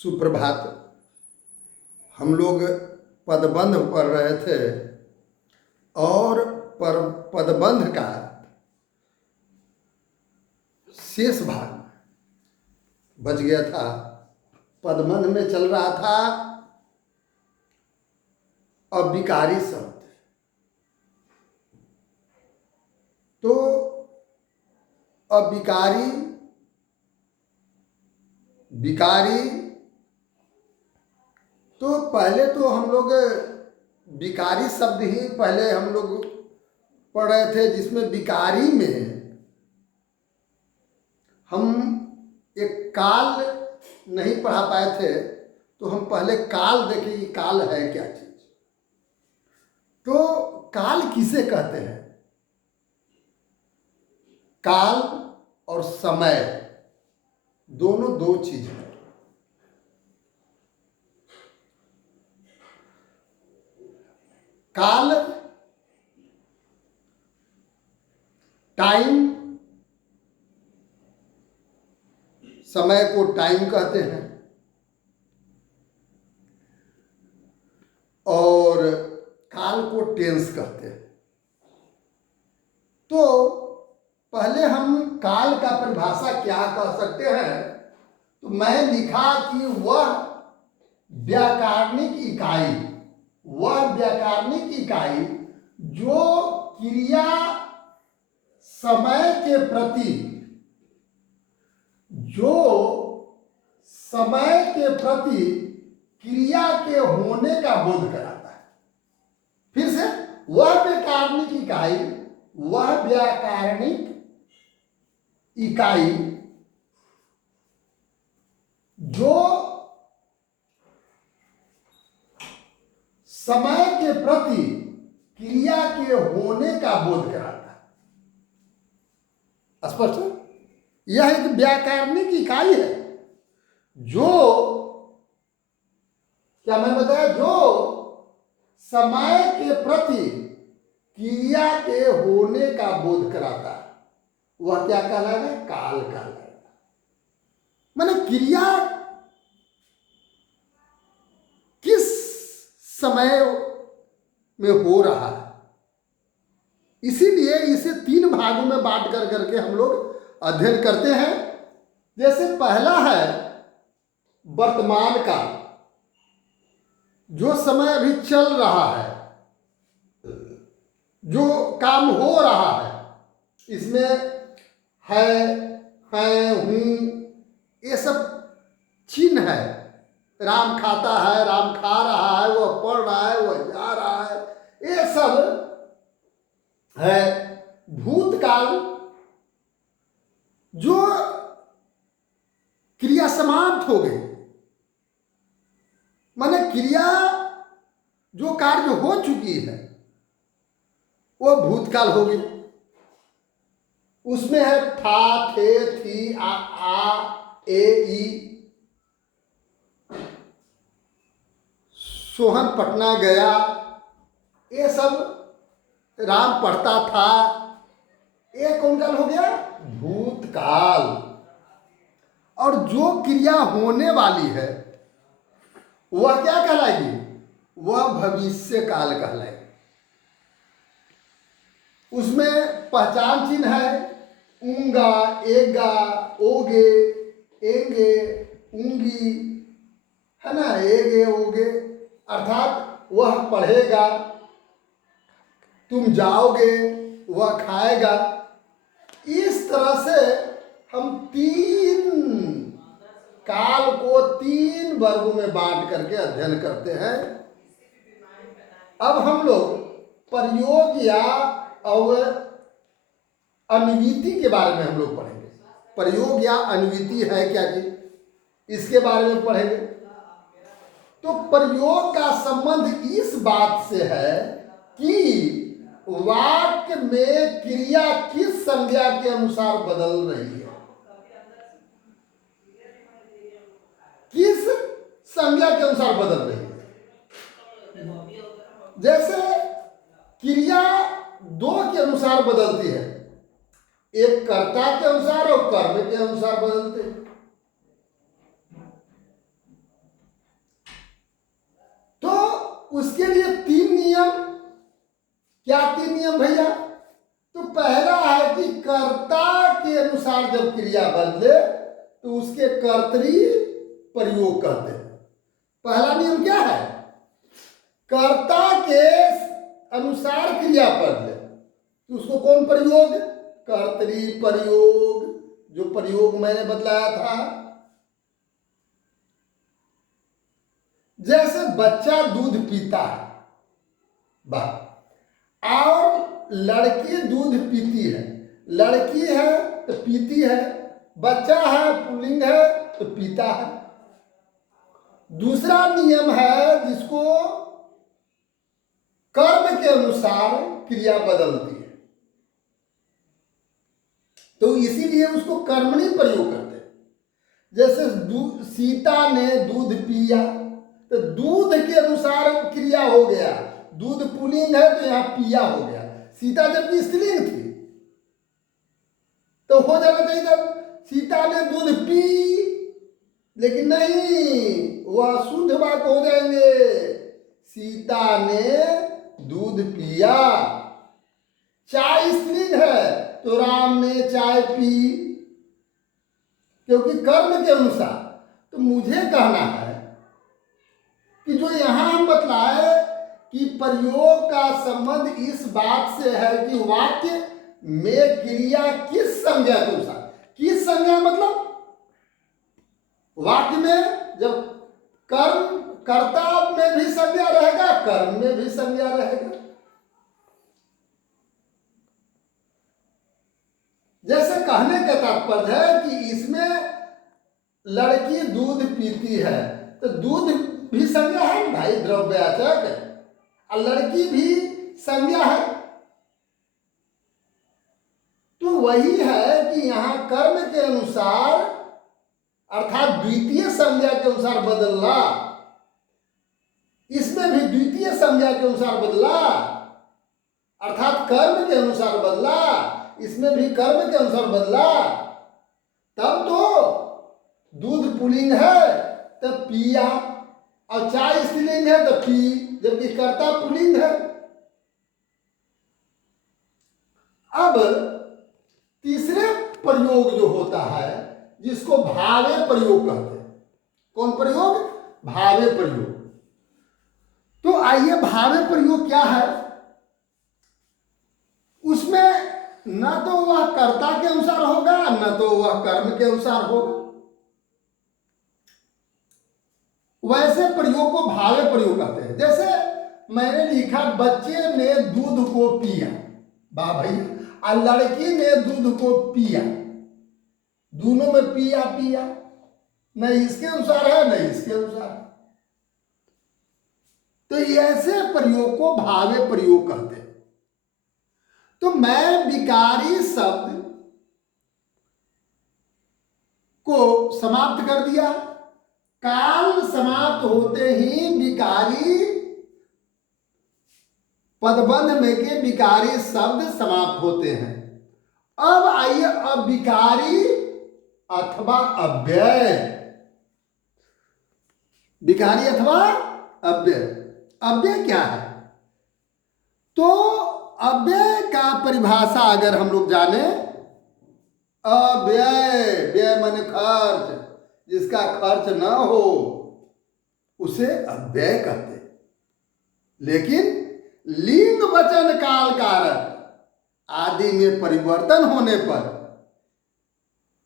सुप्रभात। हम लोग पदबंध पढ़ रहे थे और पदबंध का शेष भाग बच गया था। पदबंध में चल रहा था अविकारी शब्द। तो अविकारी, विकारी, तो पहले तो हम लोग विकारी शब्द ही पहले हम लोग पढ़ रहे थे, जिसमें विकारी में हम एक काल नहीं पढ़ा पाए थे। तो हम पहले काल देखें कि काल है क्या चीज। तो काल किसे कहते हैं? काल और समय दोनों दो चीज है। काल टाइम, समय को टाइम कहते हैं, और काल को टेंस कहते हैं। तो पहले हम काल का परिभाषा क्या कह सकते हैं? तो मैं लिखा कि वह व्याकरणिक इकाई, वह व्याकरणिक इकाई जो क्रिया समय के प्रति, जो समय के प्रति क्रिया के होने का बोध कराता है। फिर से, वह व्याकरणिक इकाई, वह व्याकरणिक इकाई जो समय के प्रति क्रिया के होने का बोध कराता है। स्पष्ट है? यह एक व्याकरणिक इकाई है जो, क्या मैं बताया, जो समय के प्रति क्रिया के होने का बोध कराता है। वह क्या कहलाएगा? काल कहलाएगा। माने क्रिया किस समय में हो रहा है। इसीलिए इसे तीन भागों में बांट कर करके हम लोग अध्ययन करते हैं। जैसे पहला है वर्तमान काल, जो समय अभी चल रहा है, जो काम हो रहा है, इसमें है, हूँ, ये सब चिन्ह है। राम खाता है, राम खा रहा है, वह पढ़ रहा है, वह जा रहा है, ये सब है। भूतकाल, जो क्रिया समाप्त हो गई, माने क्रिया जो कार्य हो चुकी है वह भूतकाल हो गई। उसमें है था, थे, थी, आ, ए, ई। सोहन पटना गया, ये सब राम पढ़ता था, ये कौन काल हो गया? भूतकाल। और जो क्रिया होने वाली है वह क्या कहलाएगी? वह भविष्य काल कहलाएगी। उसमें पहचान चिन्ह है ऊंगा, एगा, ओगे, एंगे, ऊंगी, है ना, एगे, ओगे, अर्थात वह पढ़ेगा, तुम जाओगे, वह खाएगा। इस तरह से हम तीन काल को तीन वर्गों में बांट करके अध्ययन करते हैं। अब हम लोग प्रयोग या अनुवृत्ति के बारे में हम लोग पढ़ेंगे। प्रयोग या अनुवृत्ति है क्या जी, इसके बारे में पढ़ेंगे। तो प्रयोग का संबंध इस बात से है कि वाक्य में क्रिया किस संज्ञा के अनुसार बदल रही है, किस संज्ञा के अनुसार बदल रही है। जैसे क्रिया दो के अनुसार बदलती है, एक कर्ता के अनुसार और कर्म के अनुसार बदलते हैं। उसके लिए 3 नियम। क्या 3 नियम भैया? तो पहला है कि कर्ता के अनुसार जब क्रिया बदले तो उसके कर्तरी प्रयोग करते हैं। पहला नियम क्या है? कर्ता के अनुसार क्रिया बदले तो उसको कौन प्रयोग? कर्तरी प्रयोग। जो प्रयोग मैंने बतलाया था, जैसे बच्चा दूध पीता है, वाह, और लड़की दूध पीती है। लड़की है तो पीती है, बच्चा है पुल्लिंग है तो पीता है। दूसरा नियम है जिसको कर्म के अनुसार क्रिया बदलती है, तो इसीलिए उसको कर्मणी प्रयोग करते हैं। जैसे सीता ने दूध पिया, तो दूध के अनुसार क्रिया हो गया। दूध पुल्लिंग है तो यहां पिया हो गया। सीता जबकि स्त्रीलिंग थी तो हो जाना चाहिए था सीता ने दूध पी, लेकिन नहीं, वह शुद्ध बात हो जाएंगे। सीता ने दूध पिया। चाय स्त्रीलिंग है तो राम ने चाय पी, क्योंकि कर्म के अनुसार। तो मुझे कहना है कि जो यहां हम बतलाए कि प्रयोग का संबंध इस बात से है कि वाक्य में क्रिया किस संज्ञा के अनुसार, किस संज्ञा मतलब वाक्य में जब कर्म कर्ता में भी संज्ञा रहेगा, कर्म में भी संज्ञा रहेगा। जैसे कहने का तात्पर्य है कि इसमें लड़की दूध पीती है, तो दूध भी संज्ञा है भाई, द्रव्यवाचक, और लड़की भी संज्ञा है। तो वही है कि यहां कर्म के अनुसार अर्थात द्वितीय संज्ञा के अनुसार बदलना, इसमें भी द्वितीय संज्ञा के अनुसार बदला, अर्थात कर्म के अनुसार बदला, इसमें भी कर्म के अनुसार बदला। तब तो दूध पुल्लिंग है तब पिया, और चाय स्त्रीलिंग है तो पी, जबकि कर्ता पुल्लिंग है। अब तीसरे प्रयोग जो होता है जिसको भावे प्रयोग कहते हैं। कौन प्रयोग? भावे प्रयोग। तो आइए, भावे प्रयोग क्या है? उसमें न तो वह कर्ता के अनुसार होगा, न तो वह कर्म के अनुसार होगा। वैसे प्रयोग को भावे प्रयोग कहते हैं। जैसे मैंने लिखा बच्चे ने दूध को पिया, वाह भैया, और लड़की ने दूध को पिया, दोनों में पिया पिया, न इसके अनुसार है न इसके अनुसार। तो ऐसे प्रयोग को भावे प्रयोग कहते हैं। तो मैं विकारी शब्द को समाप्त कर दिया। काल समाप्त होते ही विकारी पदबंध में के विकारी शब्द समाप्त होते हैं। अब आइए अविकारी अथवा अव्यय। विकारी अथवा अव्यय। अव्यय क्या है? तो अव्यय का परिभाषा अगर हम लोग जाने, अव्यय, व्यय माने खर्च, जिसका खर्च न हो उसे अव्यय कहते। लेकिन लिंग वचन काल कारक आदि में परिवर्तन होने पर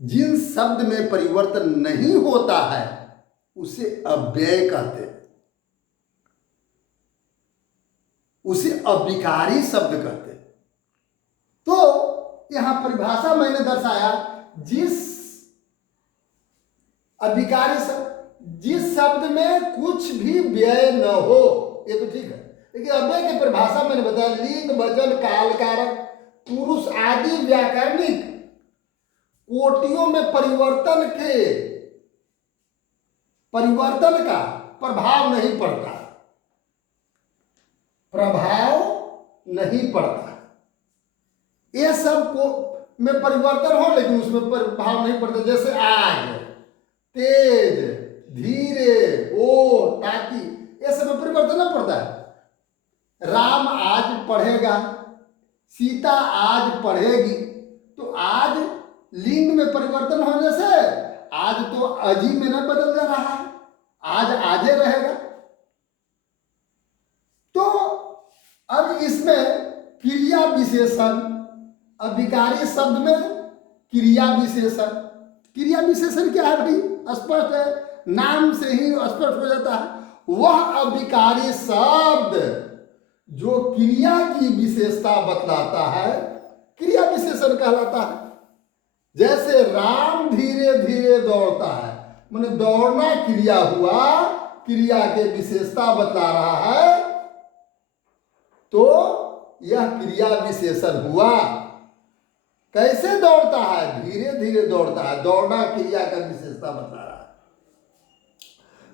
जिन शब्द में परिवर्तन नहीं होता है उसे अव्यय कहते, उसे अविकारी शब्द कहते। तो यहां परिभाषा मैंने दर्शाया, जिस अविकारी शब्द, जिस शब्द में कुछ भी व्यय न हो, ये तो ठीक है। लेकिन अव्यय की परिभाषा मैंने बताया, लिंग वचन काल कारक पुरुष आदि व्याकरणिक कोटियों में परिवर्तन का प्रभाव नहीं पड़ता, प्रभाव नहीं पड़ता। ये सब को में परिवर्तन हो लेकिन उसमें प्रभाव नहीं पड़ता। जैसे आग, तेज, धीरे, ओ, ताकि, ये सब में परिवर्तन नहीं पड़ता है। बढ़ेगी। तो आज लिंग में परिवर्तन होने से आज तो अजी में न बदल जा रहा है, आज आजे रहेगा। तो अब इसमें क्रिया विशेषण, अब विकारी शब्द में क्रिया विशेषण। क्रिया विशेषण क्या है भाई? स्पष्ट है, नाम से ही स्पष्ट हो जाता है। वह अविकारी शब्द जो क्रिया की विशेषता बतलाता है क्रिया विशेषण कहलाता है। जैसे राम धीरे धीरे दौड़ता है, माने दौड़ना क्रिया हुआ, क्रिया के विशेषता बतला रहा है, तो यह क्रिया विशेषण हुआ। कैसे दौड़ता है? धीरे धीरे दौड़ता है, दौड़ना क्रिया का विशेषता बता रहा है।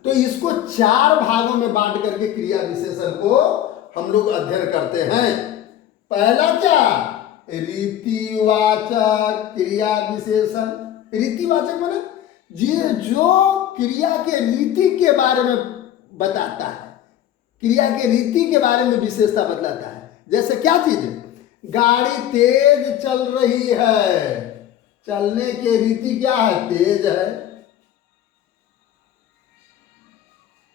तो इसको 4 भागों में बांट करके क्रिया विशेषण को हम लोग अध्ययन करते हैं। पहला क्या? रीतिवाचक क्रिया विशेषण। रीतिवाचक माने जो क्रिया के रीति के बारे में बताता है, क्रिया के रीति के बारे में विशेषता बतलाता है। जैसे क्या चीज? गाड़ी तेज चल रही है, चलने के रीति क्या है? तेज है।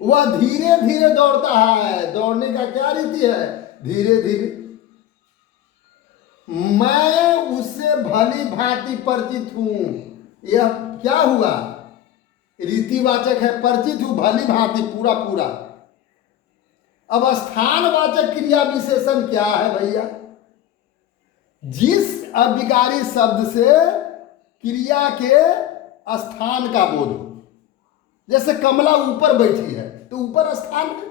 वह धीरे धीरे दौड़ता है, दौड़ने का क्या रीति है? धीरे धीरे। मैं उससे भली भांति परिचित हूं, यह क्या हुआ? रीतिवाचक है, परिचित हूं भली भांति, पूरा पूरा। अब स्थानवाचक क्रिया विशेषण क्या है भैया? जिस अविकारी शब्द से क्रिया के स्थान का बोध हो। जैसे कमला ऊपर बैठी है तो ऊपर स्थान है,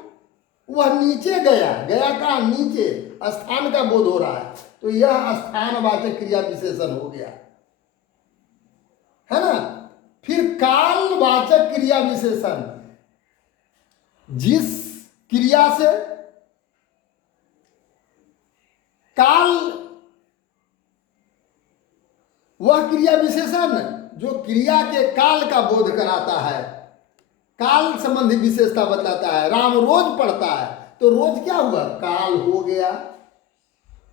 वह नीचे गया, गया कहाँ? नीचे, स्थान का बोध हो रहा है, तो यह स्थानवाचक क्रिया विशेषण हो गया, है ना। फिर कालवाचक क्रिया विशेषण, जिस क्रिया से काल, वह क्रिया विशेषण जो क्रिया के काल का बोध कराता है, काल संबंधी विशेषता बतलाता है। राम रोज पढ़ता है, तो रोज क्या हुआ? काल हो गया।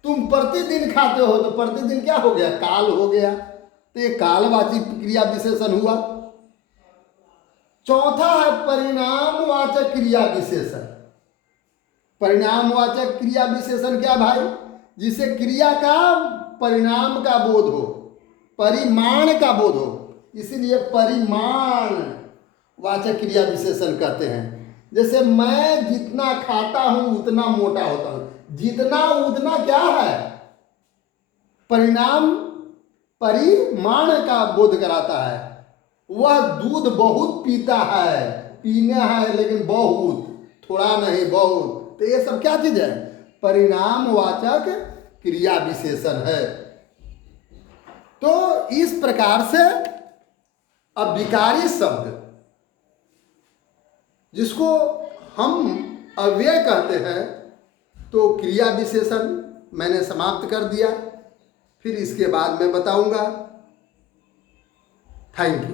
तुम प्रतिदिन खाते हो तो प्रतिदिन क्या हो गया? काल हो गया। तो ये कालवाची क्रिया विशेषण हुआ। चौथा है परिणामवाचक क्रिया विशेषण। परिणामवाचक क्रिया विशेषण क्या भाई? जिसे क्रिया का परिणाम का बोध हो, परिमाण का बोध हो, इसीलिए परिमाण वाचक क्रिया विशेषण कहते हैं। जैसे मैं जितना खाता हूं उतना मोटा होता हूं। जितना उतना क्या है? परिणाम, परिमाण का बोध कराता है। वह दूध बहुत पीता है, पीने है लेकिन बहुत, थोड़ा नहीं बहुत। तो ये सब क्या चीज है? परिणामवाचक क्रिया विशेषण है। तो इस प्रकार से अविकारी शब्द जिसको हम अव्यय कहते हैं, तो क्रिया विशेषण मैंने समाप्त कर दिया। फिर इसके बाद मैं बताऊंगा। Thank you.